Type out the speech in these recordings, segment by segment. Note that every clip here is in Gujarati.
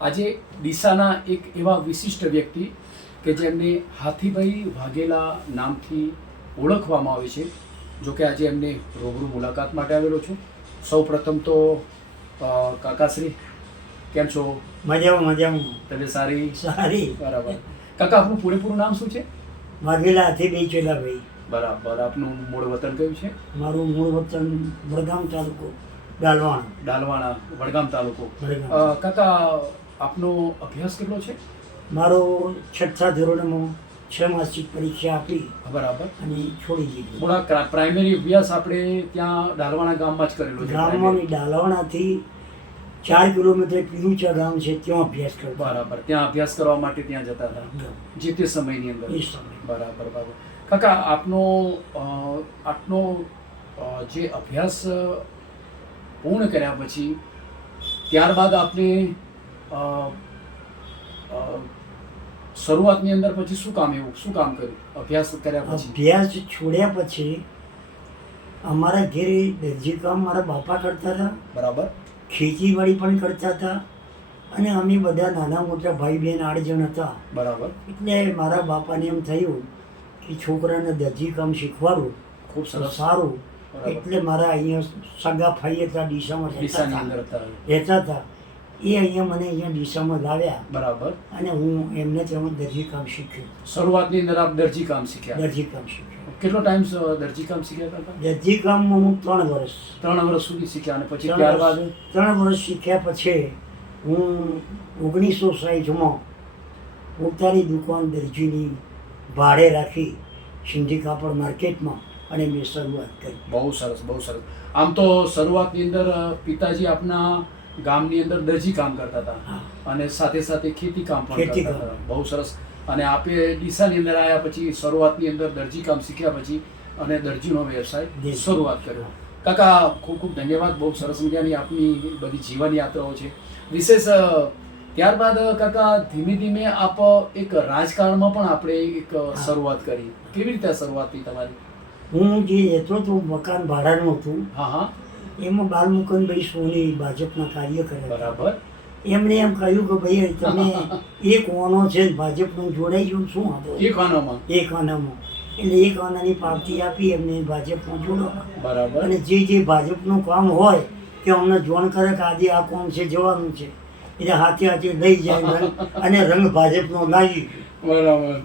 આજે ડીસાના એક એવા વિશિષ્ટ વ્યક્તિ કે જેમને હાથીભાઈ વાઘેલા નામથી ઓળખવામાં આવે છે જોકે આજે એમને રૂબરૂ મુલાકાત માટે આવેલો છું. સૌ પ્રથમ તો કાકાશ્રી કેમ છો? મજામાં મજામાં. તને સારી? સારી. બરાબર. કાકા આપનું પૂરેપૂરું નામ શું છે? વાઘેલા હાથીભાઈ બે ભાઈ બરાબર. આપનું મૂળ વતન કયું છે? મારું મૂળ વતન વડગામ તાલુકો ડાલવાણ. ડાલવાણા વડગામ તાલુકો. કાકા આપનો અભ્યાસ કેટલો છે? મારો છઠ્ઠા ધોરણમાં છ માસિક પરીક્ષા આપી બરાબર. અને છોડી દીધી. થોડા પ્રાઇમરી અભ્યાસ આપણે ત્યાં ડાલવાણા ગામમાં જ કરેલો છે ગામમાં ડાલવાણાથી ચાર કિલોમીટર પીરુચા ગામ છે ત્યાં અભ્યાસ કર્યો. બરાબર. ત્યાં અભ્યાસ કરવા માટે ત્યાં જતા હતા. જે તે સમયની અંદર. એ સમય બરાબર બરાબર. કાકા આપનો આપનો જે અભ્યાસ પૂર્ણ કર્યા પછી ત્યારબાદ આપને અ, શરૂઆતની અંદર પછી શું કામ એવું શું કામ કર્યું? અભ્યાસ કર્યા પછી? અભ્યાસ છોડ્યા પછી અમારા ઘેરે દરજી કામ મારા બાપા કરતા હતા. બરાબર. ખેતીવાડી પણ કરતા હતા અને અમે બધા નાના મોટા ભાઈ બહેન આઠ જણ હતા. બરાબર. એટલે મારા બાપાને એમ થયું કે છોકરાને દરજી કામ શીખવાડું. ખૂબ સરસ. સારું. એટલે મારા અહીંયા સગા ભાઈ હતા ડીસામાં રહેતા હતા. એ અહીંયા મને અહીંયા ડીસામાં લાવ્યા. બરાબર. અને હું એમને ત્યાં દરજી કામ શીખ્યું. શરૂઆતની અંદર આપ દરજી કામ શીખ્યા? દરજી કામ શીખ્યું. કેટલો ટાઈમ દરજી કામ શીખ્યા હતા? દરજી કામમાં હું ત્રણ વર્ષ. ત્રણ વર્ષ સુધી શીખ્યા અને પછી ત્યારબાદ? ત્રણ વર્ષ શીખ્યા પછી હું ઓગણીસો સાહીઠમાં પોતાની દુકાન દરજીની ભાડે રાખી સિંધી કાપડ માર્કેટમાં અને મેં શરૂઆત કરી. બહુ સરસ બહુ સરસ. આમ તો શરૂઆતની અંદર પિતાજી આપના ગામની અંદર દરજી કામ કરતા હતા. અને સાથે સાથે ખેતી કામ પણ કરતા હતા. બહુ સરસ. અને આપે ડીસાની અંદર આવ્યા પછી શરૂઆતની અંદર દરજી કામ શીખ્યા પછી અને દરજીનો વ્યવસાય શરૂઆત કર્યો. કાકા ખૂબ ખૂબ ધન્યવાદ. બહુ સરસ મજાની આપની બધી જીવન યાત્રાઓ છે. વિશેષ ત્યારબાદ કાકા ધીમે ધીમે આપ એક રાજકારણમાં પણ આપણે એક શરૂઆત કરી. કેવી રીતે શરૂઆત થઈ તમારી? હું જે રહેતો હતો મકાન ભાડાનું હતું હા હા. એમાં બાલમુકનભાઈ સોની ભાજપના કાર્યકર કરે બરાબર. એમણે એમ કહ્યું કે ભાઈ તમે એક ઓનો છે ભાજપનું જોડાઈ ગયું શું હતો એક આનામાં. એક આનામાં. એટલે એક આનાની પાવતી આપી એમને ભાજપમાં જોડો. બરાબર. અને જે જે ભાજપનું કામ હોય તે અમને જોણ કરે કે આજે આ કોણ છે જવાનું છે. એટલે હાથે હાથે લઈ જાય અને રંગ ભાજપનો લાગી બરાબર.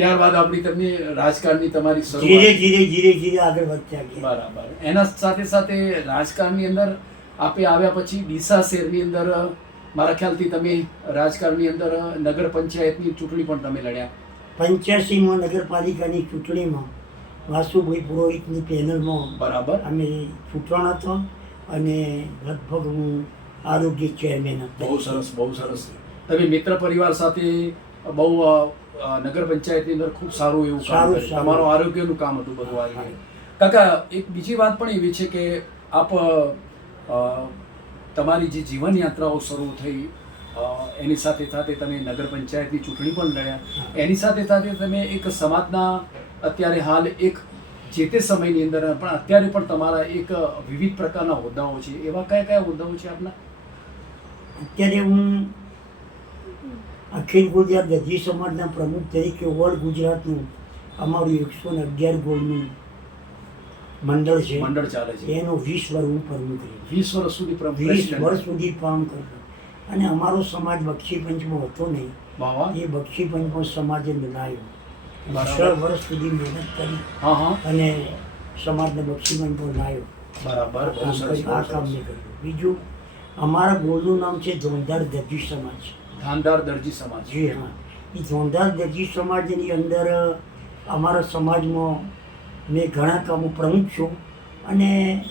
ત્યારબાદ આપણી તમને રાજકારણની તમારી ધીરે ધીરે ધીરે ધીરે આગળ વધ્યા ગયા. બરાબર. એના સાથે સાથે રાજકારણની અંદર આપે આવ્યા પછી ડીસા શહેરની અંદર મારા ખ્યાલથી તમે રાજકારણની અંદર નગર પંચાયતની ચૂંટણી પણ તમે લડ્યા. પંચ્યાસીમાં નગરપાલિકાની ચૂંટણીમાં વાસુભાઈ પુરોહિતની પેનલમાં બરાબર. અમે ચૂંટણ હતો અને લગભગ હું આરોગ્ય ચેરમેન હતો. બહુ સરસ બહુ સરસ. તમે મિત્ર પરિવાર સાથે બહુ નગર પંચાયતની અંદર ખૂબ સારું એવું કામ સારું, તમારું આરોગ્યનું કામ હતું બધું આવી કાકા એક બીજી વાત પણ એવી છે કે આપ તમારી જે જીવન યાત્રાઓ શરૂ થઈ એની સાથે સાથે તમે નગર પંચાયતની ચૂંટણી પણ લડ્યા. એની સાથે સાથે તમે એક સમાજના અત્યારે હાલ એક જે તે સમયની અંદર પણ અત્યારે પણ તમારા એક વિવિધ પ્રકારના હોદ્દાઓ છે. એવા કયા કયા હોદ્દાઓ છે આપના? અત્યારે હું અખિલ ગુજરાત દરજી સમાજના પ્રમુખ તરીકે ઓલ ગુજરાતનું અમારું એકસો ને અગિયાર ગોળનું મંડળ છે. મંડળ ચાલે છે. એનો વીસ વર્ષ હું પ્રમુખ રહ્યો વીસ વર્ષ સુધી વીસ વર્ષ સુધી કામ કરતો. અને અમારો સમાજ બક્ષી પંચમાં હતો નહીં. એ બક્ષી પંચમાં સમાજે બનાવ્યો. છ વર્ષ સુધી મહેનત કરી અને સમાજને બક્ષી પંચમાં લાવ્યો. બરાબર આ કામ મેં કર્યું. બીજું અમારા ગોળનું નામ છે ધોંધાર દરજી સમાજ. ધાનદાર દરજી સમાજ. જી હા. એ ધોંધાર દરજી સમાજની અંદર અમારા સમાજમાં મેં ઘણા કામો પ્રમુખ છું અને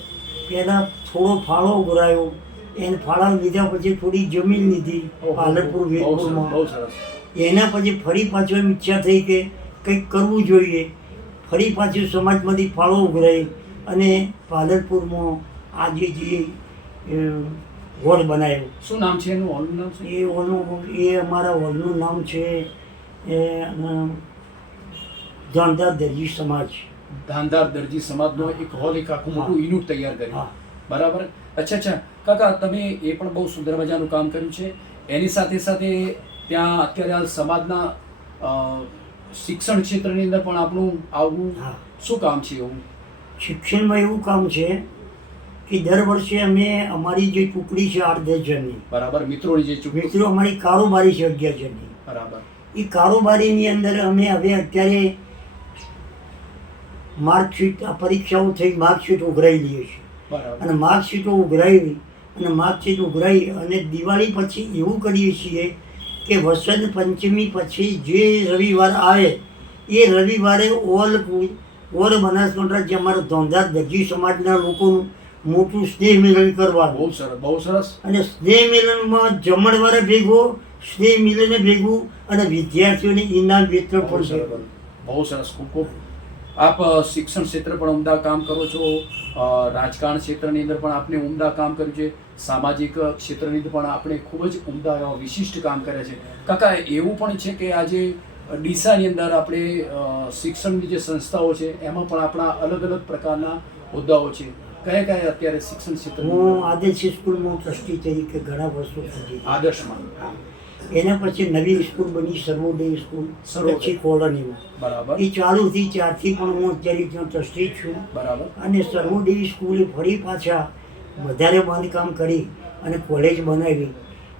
પહેલાં થોડો ફાળો ઉભરાયો એને ફાળા લીધા પછી થોડી જમીન લીધી પાલનપુર એના પછી ફરી પાછો એમ ઈચ્છા થઈ કે કંઈક કરવું જોઈએ. ફરી પાછું સમાજમાંથી ફાળો ઉભરાય અને પાલનપુરમાં આજે જે હોલ બનાવ્યો. શું નામ છે એનું? હોલનું નામ છે એ હોલનું એ અમારા હોલનું નામ છે એ ધાંધાર દરજી સમાજ. ધાંધાર દરજી સમાજનો એક હોલ એક આખું મોટું. યુનિટ તૈયાર કર્યું. બરાબર? અચ્છા અચ્છા. કાકા તમે એ પણ બહુ સુંદર મજાનું કામ કર્યું છે. એની સાથે સાથે ત્યાં અત્યારે હાલ સમાજના શિક્ષણ ક્ષેત્રની અંદર પણ આપણું આવવું શું કામ છે એવું? શિક્ષણમાં એવું કામ છે કે દર વર્ષે અમે અમારી જે ટુકડી છે આઠ દસ જણની બરાબર મિત્રોની જે મિત્રો અમારી કારોબારી છે અગિયાર જણની. બરાબર. એ કારોબારીની અંદર અમે હવે અત્યારે માર્કશીટ આ પરીક્ષાઓ થઈ માર્કશીટ ઉઘરાવી લઈએ છીએ. અને માર્કશીટો ઉઘરાવી અને માર્કશીટ ઉઘરાવી અને દિવાળી પછી એવું કરીએ છીએ કે વસંત પંચમી પછી જે રવિવાર આવે એ રવિવારે ઓલ ઓલ બનાસકાંઠા જે અમારા ધોંધાર દરજી સમાજના લોકોનું મોટું સ્નેહ મિલન કરવાનું. બહુ સરસ બહુ સરસ. અને સ્નેહ મિલનમાં જમણવારે ભેગો સ્નેહ મિલને ભેગું અને વિદ્યાર્થીઓને ઇનામ વિતરણ પણ ભેગું. બહુ સરસ ખૂબ ખૂબ. આપ શિક્ષણ ક્ષેત્ર પણ ઉમદા કામ કરો છો. રાજકારણ ક્ષેત્રની અંદર પણ આપને ઉમદા કામ કર્યું છે. સામાજિક ક્ષેત્રની અંદર પણ આપણે ખૂબ જ ઉમદા એવા વિશિષ્ટ કામ કર્યા છે. કાકા એવું પણ છે કે આજે ડીસાની અંદર આપણે શિક્ષણની જે સંસ્થાઓ છે એમાં પણ આપણા અલગ અલગ પ્રકારના હોદ્દાઓ છે. કયા કયા અત્યારે શિક્ષણ ક્ષેત્ર હું આદર્શ સ્કૂલમાં ટ્રસ્ટી તરીકે ઘણા વર્ષો સુધી. આદર્શમાં? એના પછી નવી સ્કૂલ બની સર્વોદય સ્કૂલ સરોચી કોલોનીમાં બરાબર. એ ચાલુથી ત્યારથી પણ હું અત્યારે ત્યાં ટ્રસ્ટી છું. બરાબર. અને સર્વોદય સ્કૂલે ફરી પાછા વધારે બાંધકામ કરી અને કોલેજ બનાવી.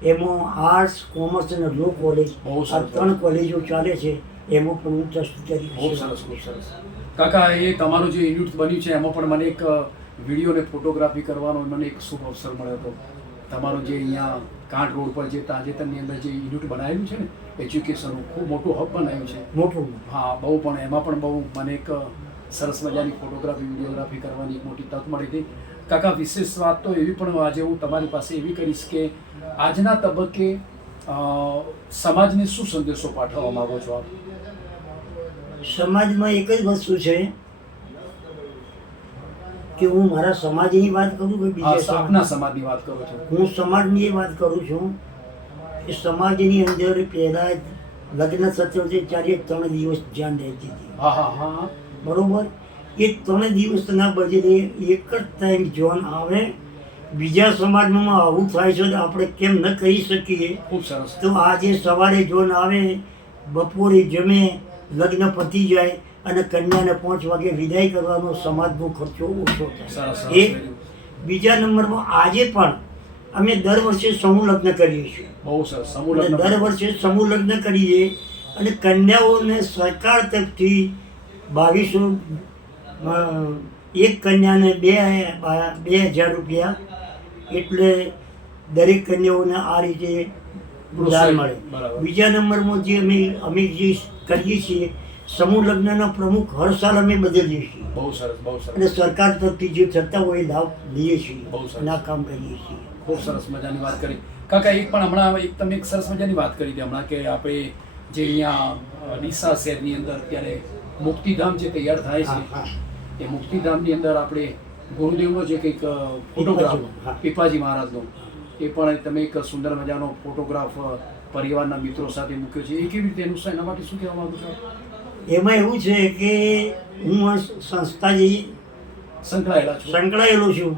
એમાં આર્ટ્સ કોમર્સ અને લો કોલેજ. આ ત્રણ કોલેજો ચાલે છે. એમાં પણ હું ટ્રસ્ટી તરીકે બહુ સરસ બહુ સરસ. કાકા એ તમારું જે યુનિટ બન્યું છે એમાં પણ મને એક વીડિયો અને ફોટોગ્રાફી કરવાનો મને એક શુભ અવસર મળ્યો હતો. તમારું જે અહીંયા કાંઠ રોડ પર જે તાજેતરની અંદર જે યુનિટ બનાવ્યું છે ને એજ્યુકેશનનું ખૂબ મોટું હબ બનાવ્યું છે. મોટું હા બહુ પણ એમાં પણ બહુ મને એક સરસ મજાની ફોટોગ્રાફી વિડીયોગ્રાફી કરવાની એક મોટી તક મળી હતી. કાકા વિશેષ વાત તો એવી પણ આજે હું તમારી પાસે એવી કરીશ કે આજના તબક્કે સમાજને શું સંદેશો પાઠવવા માંગો છો આપ? સમાજમાં એક જ વસ્તુ છે કે હું મારા સમાજની વાત કરું કે બીજા આપના સમાજની વાત કરું છું. હું સમાજની વાત કરું છું કે સમાજની અંદર પહેલા લગ્ન સત્ર ચારે ત્રણ દિવસ ધ્યાન રહેતી હતી. બરોબર? એ ત્રણ દિવસના બદલે એક જ ટાઈમ જોન આવે બીજા સમાજમાં આવું થાય છે આપણે કેમ ન કહી શકીએ? તો આજે સવારે જોન આવે બપોરે જમે લગ્ન પતી જાય અને કન્યાને પાંચ વાગે વિદાય કરવાનો સમાજનો ખર્ચો ઓછો થાય. એક બીજા નંબરમાં આજે પણ અમે દર વર્ષે સમૂહ લગ્ન કરીએ છીએ. બહુ સરસ સમૂહ લગ્ન. દર વર્ષે સમૂહ લગ્ન કરીએ અને કન્યાઓને સરકાર તરફથી બાવીસો એક કન્યાને બે બા- હજાર રૂપિયા એટલે દરેક કન્યાઓને આ રીતે દાન મળે. બીજા નંબરમાં જે અમે અમે જે કરીએ છીએ સમૂહ લગ્નના પ્રમુખ હર સાલ અમે બદલીએ છીએ. બહુ સરસ બહુ સરસ. અને સરકાર તરફથી જે થતા હોય લાભ લઈએ છીએ બહુ સરસ. આ કામ કરીએ છીએ. ખૂબ સરસ મજાની વાત કરી. કાકા એક પણ હમણાં એક તમે એક સરસ મજાની વાત કરી હતી હમણાં કે આપણે જે અહીંયા ડીસા શહેરની અંદર અત્યારે મુક્તિધામ જે તૈયાર થાય છે હા. એ મુક્તિધામની અંદર આપણે ગુરુદેવનો જે કંઈક ફોટોગ્રાફ પીપાજી, મહારાજનો એ પણ તમે એક સુંદર મજાનો ફોટોગ્રાફ પરિવારના મિત્રો સાથે મૂક્યો છે. એ કેવી રીતે એનું એના માટે શું કહેવા માંગુ છો? એમાં એવું છે કે હું સંસ્થા જે સંકળાયેલા સંકળાયેલો છું.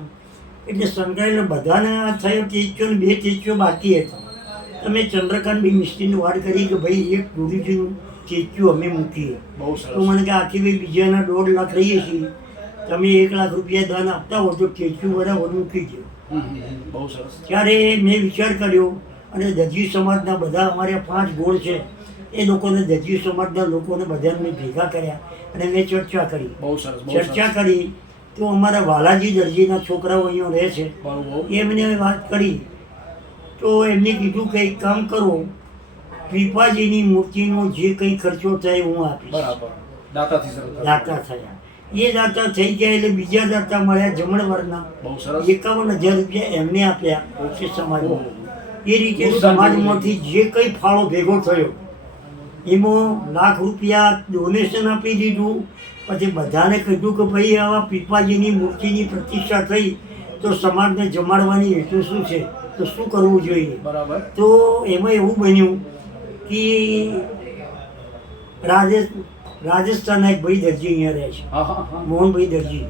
એટલે સંકળાયેલો બધાને આ થયો ચેચ્યો ને બે ટેચ્યો બાકી હતા. તમે ચંદ્રકાંતભાઈ મિસ્ત્રીની વાત કરી કે ભાઈ એક ગુરુજીનું ટેચ્યું અમે મૂકીએ. બહુ તો મને કે આખી ભાઈ બીજાના દોઢ લાખ રહીએ છીએ. તમે એક લાખ રૂપિયા દાન આપતા હો તો ટેચ્યું બરાબર મૂકી દો. બહુ સરસ. ત્યારે મેં વિચાર કર્યો અને દજી સમાજના બધા અમારે પાંચ ગોળ છે. એ લોકોને દજવી સમાજના લોકોને બધાને મેં ભેગા કર્યા અને મેં ચર્ચા કરી. બહુ સરસ ચર્ચા કરી તો અમારા વાલાજી દરજીના છોકરાઓ અહીંયા રહે છે. એમને વાત કરી. તો એમને કીધું કે એક કામ કરો પીપાજીની મૂર્તિનો જે કંઈ ખર્ચો થાય હું આપીશ. દાતા થયા. એ દાતા થઈ ગયા એટલે બીજા દાતા મળ્યા જમણ વર્ગના એકાવન હજાર રૂપિયા એમને આપ્યા ઓછી સમાજમાં. એ રીતે સમાજમાંથી જે કંઈ ફાળો ભેગો થયો એમાં લાખ રૂપિયા ડોનેશન આપી દીધું. પછી બધાને કીધું કે ભાઈ આવા પીપાજીની મૂર્તિની પ્રતિષ્ઠા થઈ તો સમાજને જમાડવાની હેતુ શું છે? તો શું કરવું જોઈએ? બરાબર. તો એમાં એવું બન્યું કે રાજે રાજસ્થાનના એક ભાઈ દરજી અહીંયા રહે છે. મોહનભાઈ દરજી.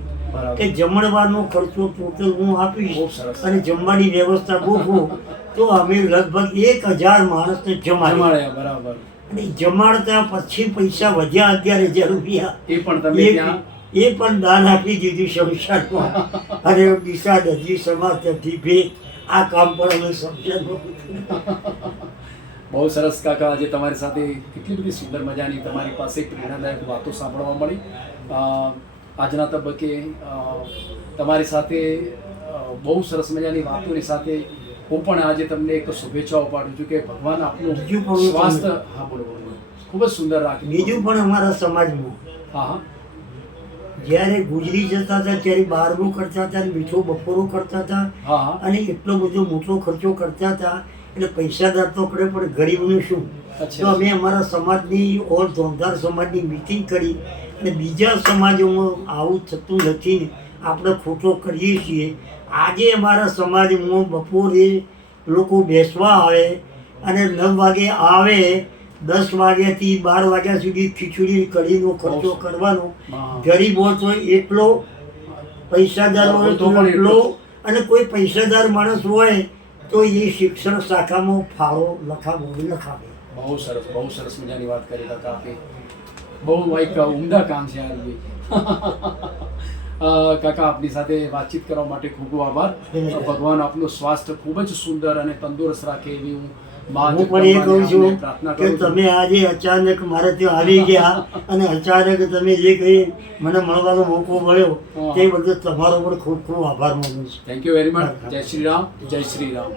કે જમણવાનો ખર્ચો ટોટલ હું આપીશ અને જમવાની વ્યવસ્થા ગોઠવો તો અમે લગભગ એક હજાર માણસને જમાડ્યા બરાબર. અને જમાડતા પછી પૈસા વધ્યા અત્યારે હજાર રૂપિયા એ પણ તમે એ એ પણ દાન આપી દીધું સંસારમાં. અને દિશા દરજી સમાજ ભેટ આ કામ પણ અમે શમશાનમાં બહુ સરસ કાકા આજે તમારી સાથે કેટલી બધી સુંદર મજાની તમારી પાસે પ્રેરણાદાયક વાતો સાંભળવા મળી. આજના તબક્કે તમારી સાથે બહુ સરસ મજાની વાતોની સાથે હું પણ આજે તમને એક શુભેચ્છાઓ પાઠવું છું કે ભગવાન આપનું બીજું પણ સ્વાસ્થ્ય હા બોલો બોલો. ખૂબ જ સુંદર રાખે. બીજું પણ અમારા સમાજમાં. હા હા. જ્યારે ગુજરી જતા હતા ત્યારે બારમું કરતા હતા મીઠો બપોરો કરતા હતા અને એટલો બધો મોટો ખર્ચો કરતા હતા એટલે પૈસાદાર તો કરે પણ ગરીબનું શું? તો અમે અમારા સમાજની ઓર ધોમધાર સમાજની મિટિંગ કરી અને બીજા સમાજોમાં આવું થતું નથી ને આપણે ખોટો કરીએ છીએ આજે અમારા સમાજમાં બપોરે લોકો બેસવા આવે અને નવ વાગે આવે દસ વાગ્યાથી બાર વાગ્યા સુધી ખીચડી કઢીનો ખર્ચો કરવાનો. ગરીબ હોય તો એટલો પૈસાદાર હોય તો એટલો અને કોઈ પૈસાદાર માણસ હોય તો એ શિક્ષણ શાખામાં ફાળો લખાવો લખાવે. બહુ સરસ બહુ સરસ મજાની વાત કરી કાકા આપે. બહુ એક ઉમદા કામ છે આ કાકા આપની સાથે વાતચીત કરવા માટે ખૂબ ખૂબ આભાર. ભગવાન આપનું સ્વાસ્થ્ય ખૂબ જ સુંદર અને તંદુરસ્ત રાખે એવી હું હું પણ એ કહું છું કે તમે આજે અચાનક મારે ત્યાં આવી ગયા અને અચાનક તમે જે કહી મને મળવાનો મોકો મળ્યો તે બદલ તમારો પણ ખૂબ ખૂબ આભાર માનું છું. થેન્ક યુ વેરી મચ જય શ્રી રામ જય શ્રી રામ.